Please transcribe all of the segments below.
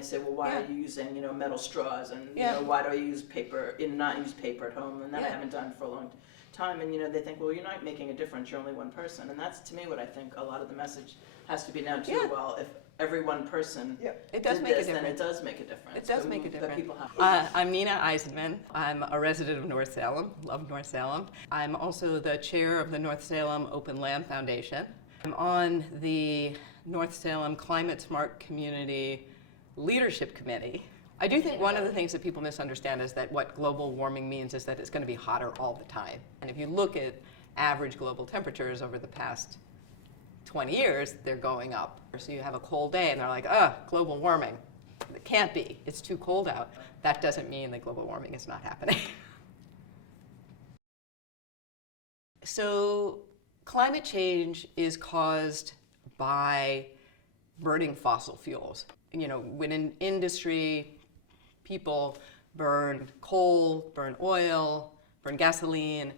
they say, well, why Yeah. are you using, metal straws, and Yeah. why do I use paper and not use paper at home? And that I Yeah. haven't done for a long time. And they think, well, you're not making a difference. You're only one person. And that's, to me, what I think a lot of the message has to be now too. Yeah. Well, if every one person It does did make a this, then difference. it does make a difference. It does But make a that difference. people have. I'm Nina Eisenman. I'm a resident of North Salem, love North Salem. I'm also the chair of the North Salem Open Land Foundation. I'm on the North Salem Climate Smart Community Leadership Committee. I do think one of the things that people misunderstand is that what global warming means is that it's going to be hotter all the time. And if you look at average global temperatures over the past 20 years, they're going up. So you have a cold day and they're like, global warming. It can't be. It's too cold out. That doesn't mean that global warming is not happening. So climate change is caused by burning fossil fuels. When in industry, people burn coal, burn oil, burn gasoline,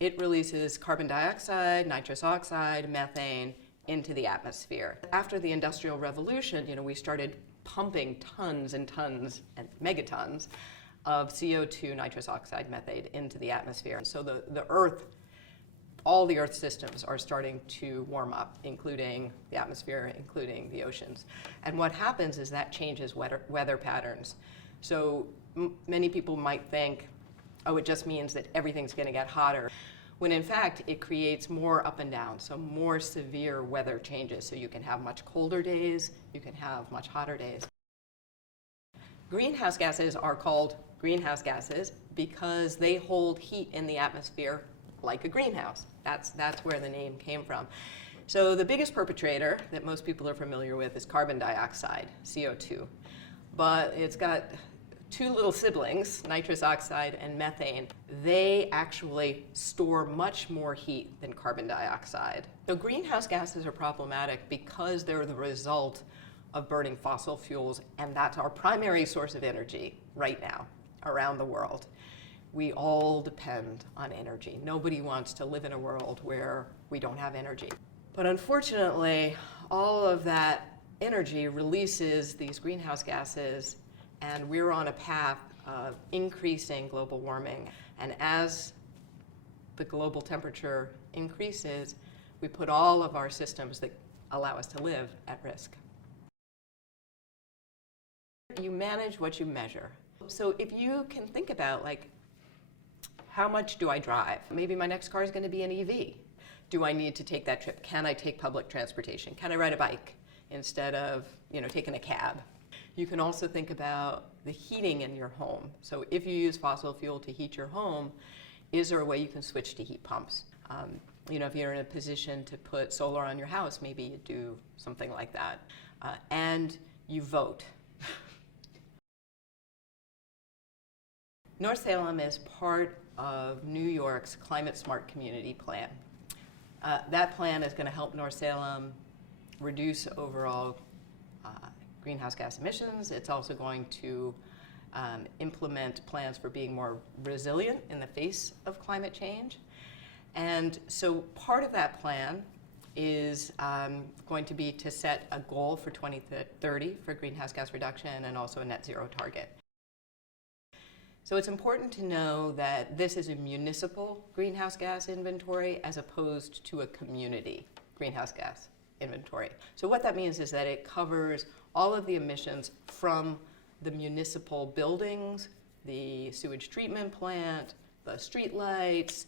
it releases carbon dioxide, nitrous oxide, methane into the atmosphere. After the Industrial Revolution, we started pumping tons and tons and megatons of CO2, nitrous oxide, methane into the atmosphere. So the Earth, all the Earth systems are starting to warm up, including the atmosphere, including the oceans. And what happens is that changes weather patterns. So many people might think, oh, it just means that everything's going to get hotter, when in fact it creates more up and down, so more severe weather changes. So you can have much colder days, you can have much hotter days. Greenhouse gases are called greenhouse gases because they hold heat in the atmosphere like a greenhouse. That's where the name came from. So the biggest perpetrator that most people are familiar with is carbon dioxide, CO2. But it's got two little siblings, nitrous oxide and methane. They actually store much more heat than carbon dioxide. So greenhouse gases are problematic because they're the result of burning fossil fuels, and that's our primary source of energy right now around the world. We all depend on energy. Nobody wants to live in a world where we don't have energy. But unfortunately, all of that energy releases these greenhouse gases, and we're on a path of increasing global warming. And as the global temperature increases, we put all of our systems that allow us to live at risk. You manage what you measure. So if you can think about, how much do I drive? Maybe my next car is going to be an EV. Do I need to take that trip? Can I take public transportation? Can I ride a bike instead of taking a cab? You can also think about the heating in your home. So if you use fossil fuel to heat your home, is there a way you can switch to heat pumps? If you're in a position to put solar on your house, maybe you do something like that. And you vote. North Salem is part of New York's Climate Smart Community Plan. That plan is going to help North Salem reduce overall greenhouse gas emissions. It's also going to implement plans for being more resilient in the face of climate change. And so part of that plan is going to be to set a goal for 2030 for greenhouse gas reduction and also a net zero target. So it's important to know that this is a municipal greenhouse gas inventory as opposed to a community greenhouse gas inventory. So what that means is that it covers all of the emissions from the municipal buildings, the sewage treatment plant, the street lights,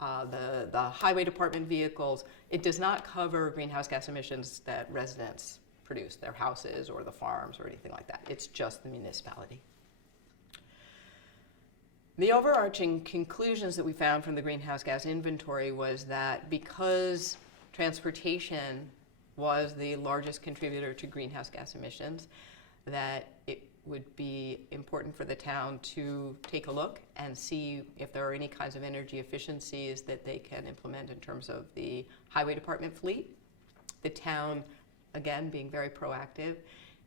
the highway department vehicles. It does not cover greenhouse gas emissions that residents produce, their houses or the farms or anything like that. It's just the municipality. The overarching conclusions that we found from the greenhouse gas inventory was that because transportation was the largest contributor to greenhouse gas emissions, that it would be important for the town to take a look and see if there are any kinds of energy efficiencies that they can implement in terms of the highway department fleet. The town, again, being very proactive,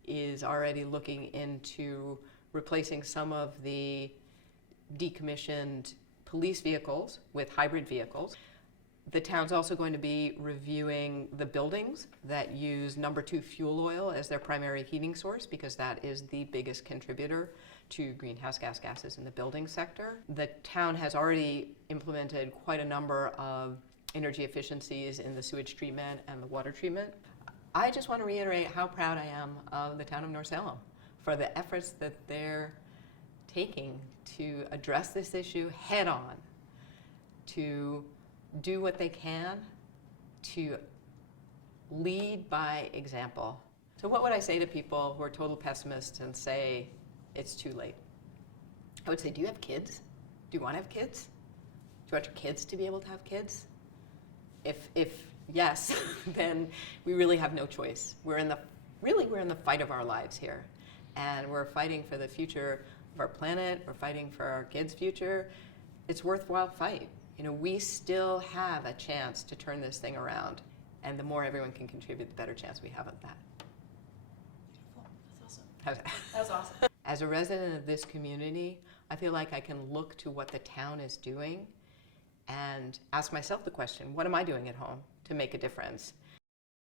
is already looking into replacing some of the decommissioned police vehicles with hybrid vehicles. The town's also going to be reviewing the buildings that use number 2 fuel oil as their primary heating source, because that is the biggest contributor to greenhouse gases in the building sector. The town has already implemented quite a number of energy efficiencies in the sewage treatment and the water treatment. I just want to reiterate how proud I am of the town of North Salem for the efforts that they're taking to address this issue head on, to do what they can to lead by example. So what would I say to people who are total pessimists and say it's too late? I would say, do you have kids? Do you want to have kids? Do you want your kids to be able to have kids? If yes, then we really have no choice. We're in the fight of our lives here. And we're fighting for the future of our planet. We're fighting for our kids' future. It's a worthwhile fight. You know, we still have a chance to turn this thing around. And the more everyone can contribute, the better chance we have of that. Beautiful. That's awesome. How's that? That was awesome. As a resident of this community, I feel like I can look to what the town is doing and ask myself the question, what am I doing at home to make a difference?